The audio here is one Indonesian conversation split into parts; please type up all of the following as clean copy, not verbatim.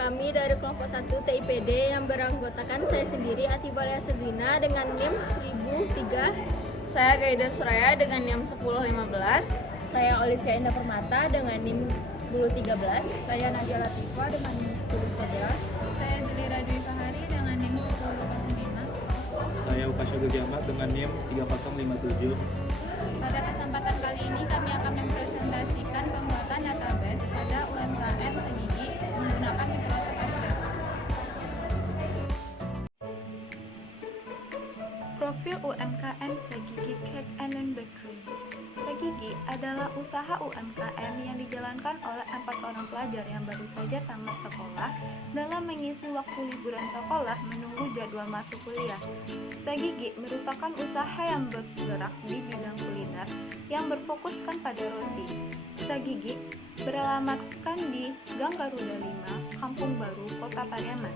Kami dari kelompok 1 TIPD yang beranggotakan saya sendiri Atibalia Sedina dengan NIM 1003. Saya Gaida Suraya dengan NIM 1015. Saya Olivia Indah Permata dengan NIM 1013. Saya Nadia Latifah dengan NIM 1014. Saya Jelira Dwi Fahari dengan NIM 1005. Saya Ukasha Ahmad dengan NIM 3057. Pada kesempatan kali ini kami akan mempresentasikan pembuatan database pada UMKM Segigi menggunakan Microsoft Access. Profil UMKM Segigi Cake and Bakery. Segigi adalah usaha UMKM yang dijalankan oleh 4 orang pelajar yang baru saja tamat sekolah dalam mengisi waktu liburan sekolah menunggu jadwal masuk kuliah. Segigi merupakan usaha yang bergerak di bidang kuliner yang berfokuskan pada roti. Segigi beralamatkan di Gang Garuda 5, Kampung Baru, Kota Pariaman.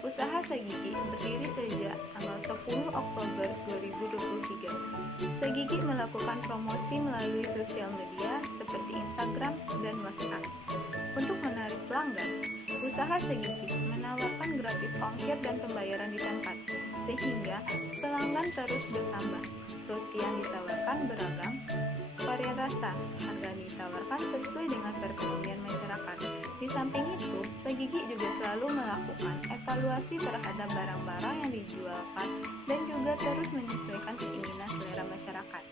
Usaha Segigi berdiri sejak tanggal 10 Oktober 2023. Segigi melakukan promosi melalui sosial media seperti Instagram dan WhatsApp. Untuk menarik pelanggan, usaha Segigi menawarkan gratis ongkir dan pembayaran di tempat, sehingga pelanggan terus bertambah. Roti yang ditawarkan beragam, varian rasa, harga ditawarkan sesuai dengan perekonomian masyarakat. Di samping itu, Segigi juga selalu melakukan evaluasi terhadap barang-barang yang dijualkan dan juga terus menyesuaikan keinginan selera masyarakat.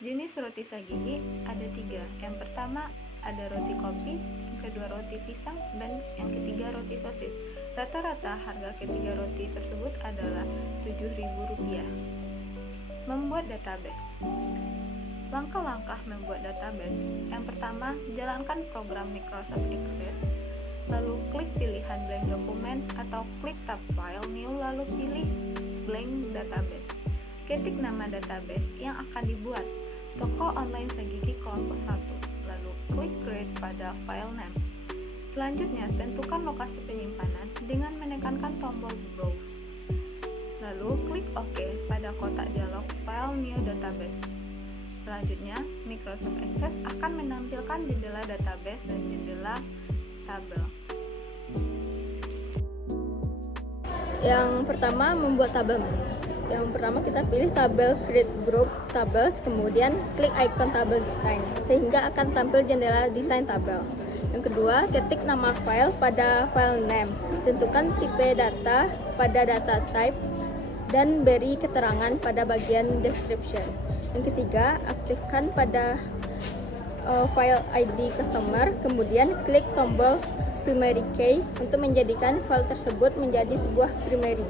Jenis roti Segigi ada 3. Yang pertama ada roti kopi, yang kedua roti pisang, dan yang ketiga roti sosis. Rata-rata harga ketiga roti tersebut adalah Rp7.000. Membuat database. Langkah-langkah membuat database. Yang pertama, jalankan program Microsoft Access, lalu klik pilihan blank dokumen atau klik tab file new lalu pilih blank database. Ketik nama database yang akan dibuat, toko online Segigi kelompok 1, lalu klik create pada file name. Selanjutnya, tentukan lokasi penyimpanan dengan menekankan tombol browse. Lalu klik OK pada kotak dialog file new database. Selanjutnya, Microsoft Access akan menampilkan jendela database dan jendela tabel. Yang pertama, membuat tabel. Yang pertama kita pilih tabel create group tables, kemudian klik icon tabel design sehingga akan tampil jendela desain tabel. Yang kedua, ketik nama file pada file name, tentukan tipe data pada data type dan beri keterangan pada bagian description. Yang ketiga, aktifkan pada file ID customer, kemudian klik tombol primary key untuk menjadikan file tersebut menjadi sebuah primary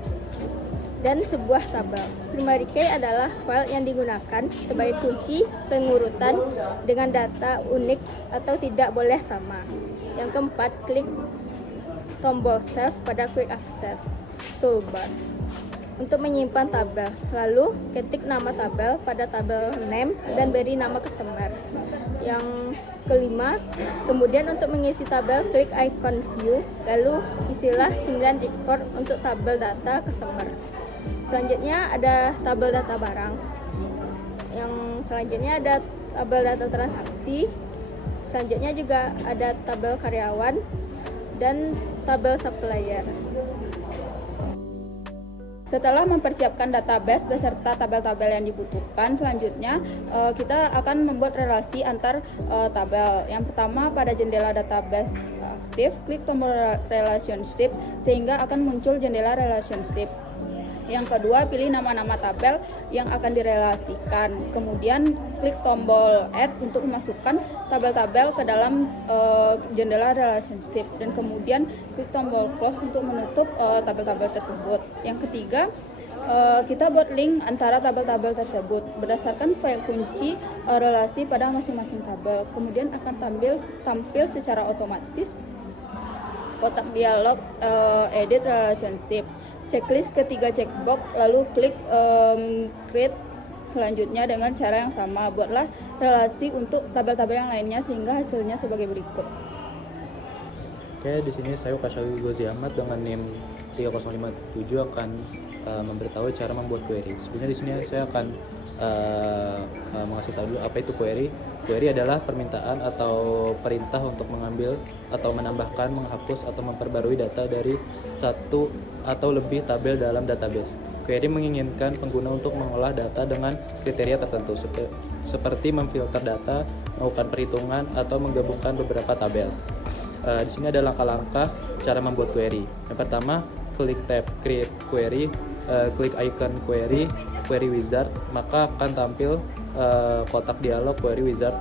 dan sebuah tabel. Primary key adalah file yang digunakan sebagai kunci pengurutan dengan data unik atau tidak boleh sama. Yang keempat, klik tombol save pada quick access toolbar untuk menyimpan tabel. Lalu ketik nama tabel pada tabel name dan beri nama customer. Yang kelima, kemudian untuk mengisi tabel klik icon view, lalu isilah 9 record untuk tabel data customer. Selanjutnya ada tabel data barang. Yang selanjutnya ada tabel data transaksi. Selanjutnya juga ada tabel karyawan dan tabel supplier. Setelah mempersiapkan database beserta tabel-tabel yang dibutuhkan, selanjutnya kita akan membuat relasi antar tabel. Yang pertama, pada jendela database aktif, klik tombol relationship sehingga akan muncul jendela relationship. Yang kedua, pilih nama-nama tabel yang akan direlasikan. Kemudian klik tombol add untuk memasukkan tabel-tabel ke dalam jendela relationship, dan kemudian klik tombol close untuk menutup tabel-tabel tersebut. Yang ketiga, kita buat link antara tabel-tabel tersebut berdasarkan file kunci relasi pada masing-masing tabel. Kemudian akan tampil secara otomatis kotak dialog edit relationship. Checklist ketiga checkbox, lalu klik create selanjutnya dengan cara yang sama. Buatlah relasi untuk tabel-tabel yang lainnya sehingga hasilnya sebagai berikut. Oke, di sini saya Ukasha Ahmad dengan NIM 3057 akan memberitahu cara membuat query. Sebenarnya di sini saya akan mengasih tahu dulu apa itu query. Query adalah permintaan atau perintah untuk mengambil atau menambahkan, menghapus, atau memperbarui data dari satu atau lebih tabel dalam database. Query menginginkan pengguna untuk mengolah data dengan kriteria tertentu, seperti memfilter data, melakukan perhitungan, atau menggabungkan beberapa tabel. Di sini ada langkah-langkah cara membuat query. Yang pertama, klik tab Create Query, klik icon Query Wizard, maka akan tampil kotak dialog Query Wizard.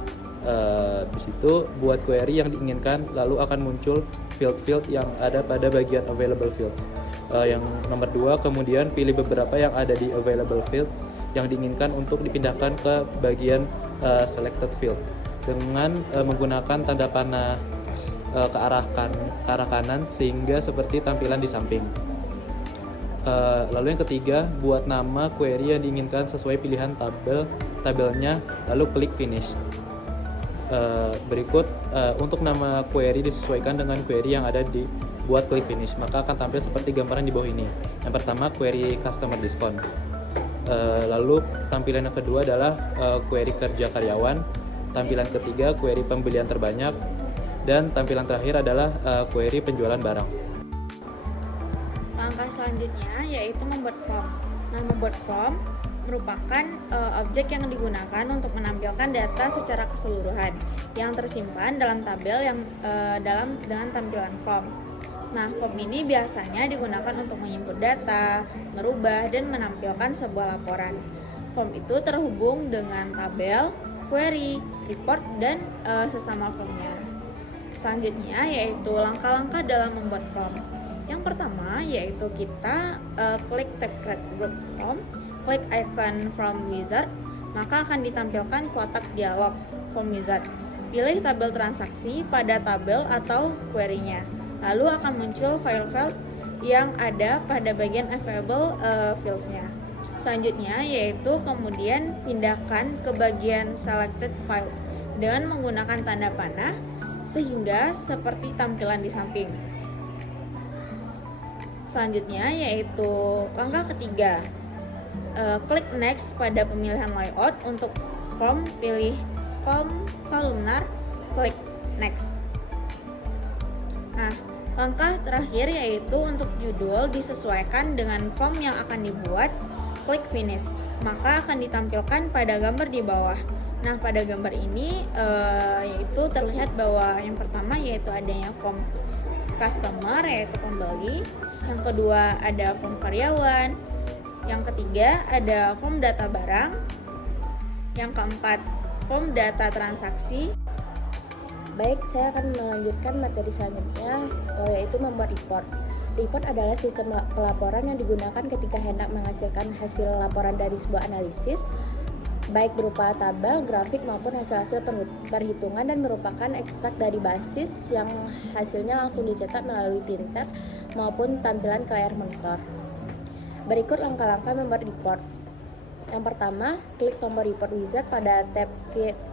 Di situ buat query yang diinginkan, lalu akan muncul field-field yang ada pada bagian Available Fields. Yang nomor 2, kemudian pilih beberapa yang ada di Available Fields yang diinginkan untuk dipindahkan ke bagian Selected Field dengan menggunakan tanda panah ke arah kanan sehingga seperti tampilan di samping. Lalu yang ketiga, buat nama query yang diinginkan sesuai pilihan tabelnya, lalu klik Finish. Berikut untuk nama query disesuaikan dengan query yang ada di buat klik Finish, maka akan tampil seperti gambaran di bawah ini. Yang pertama, query customer discount. Lalu tampilan yang kedua adalah query kerja karyawan. Tampilan ketiga, query pembelian terbanyak. Dan tampilan terakhir adalah query penjualan barang. Langkah selanjutnya yaitu membuat form. Nah, membuat form merupakan objek yang digunakan untuk menampilkan data secara keseluruhan yang tersimpan dalam tabel yang dengan tampilan form. Nah, form ini biasanya digunakan untuk menginput data, merubah, dan menampilkan sebuah laporan. Form itu terhubung dengan tabel, query, report, dan sesama formnya. Selanjutnya yaitu langkah-langkah dalam membuat form. Yang pertama yaitu kita klik tab Create Group Form, klik icon Form Wizard, maka akan ditampilkan kotak dialog Form Wizard. Pilih tabel transaksi pada tabel atau query-nya. Lalu akan muncul file-file yang ada pada bagian Available Fields-nya. Selanjutnya yaitu kemudian pindahkan ke bagian Selected File dengan menggunakan tanda panah sehingga seperti tampilan di samping. Selanjutnya yaitu langkah ketiga, klik Next pada pemilihan layout. Untuk form pilih columnar, klik Next. Nah, langkah terakhir yaitu untuk judul disesuaikan dengan form yang akan dibuat, klik Finish, maka akan ditampilkan pada gambar di bawah. Nah, pada gambar ini yaitu terlihat bahwa yang pertama yaitu adanya form customer yaitu pembeli, yang kedua ada form karyawan, yang ketiga ada form data barang, yang keempat form data transaksi. Baik, saya akan melanjutkan materi selanjutnya yaitu membuat report. Report adalah sistem pelaporan yang digunakan ketika hendak menghasilkan hasil laporan dari sebuah analisis, baik berupa tabel, grafik, maupun hasil-hasil perhitungan, dan merupakan ekstrak dari basis yang hasilnya langsung dicetak melalui printer maupun tampilan ke layar monitor. Berikut langkah-langkah membuat report. Yang pertama, klik tombol Report Wizard pada tab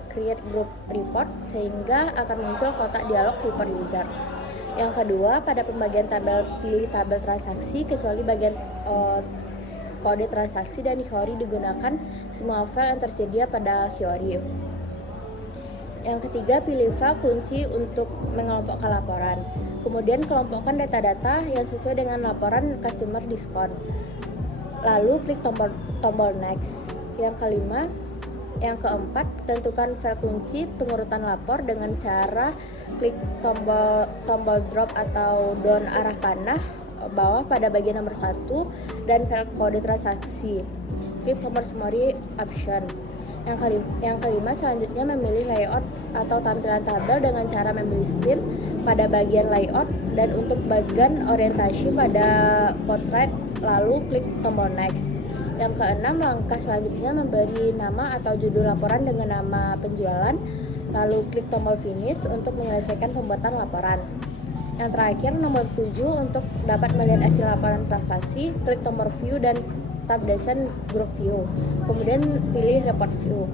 Create Group Report sehingga akan muncul kotak dialog Report Wizard. Yang kedua, pada pembagian tabel pilih tabel transaksi kecuali bagian kode transaksi dan Hiyori digunakan semua file yang tersedia pada Hiyori. Yang ketiga, pilih file kunci untuk mengelompokkan laporan. Kemudian kelompokkan data-data yang sesuai dengan laporan customer discount. Lalu klik tombol Next. Yang keempat, tentukan file kunci pengurutan lapor dengan cara klik tombol drop atau down arah panah bawah pada bagian nomor 1 dan file kode transaksi. Klik tombol summary option. Yang kelima, selanjutnya memilih layout atau tampilan tabel dengan cara memilih split pada bagian layout dan untuk bagian orientasi pada portrait, lalu klik tombol next. Yang keenam, langkah selanjutnya memberi nama atau judul laporan dengan nama penjualan, lalu klik tombol finish untuk menyelesaikan pembuatan laporan. Yang terakhir, nomor 7, untuk dapat melihat hasil laporan transaksi, klik tombol view dan tab desain group view. Kemudian pilih report view.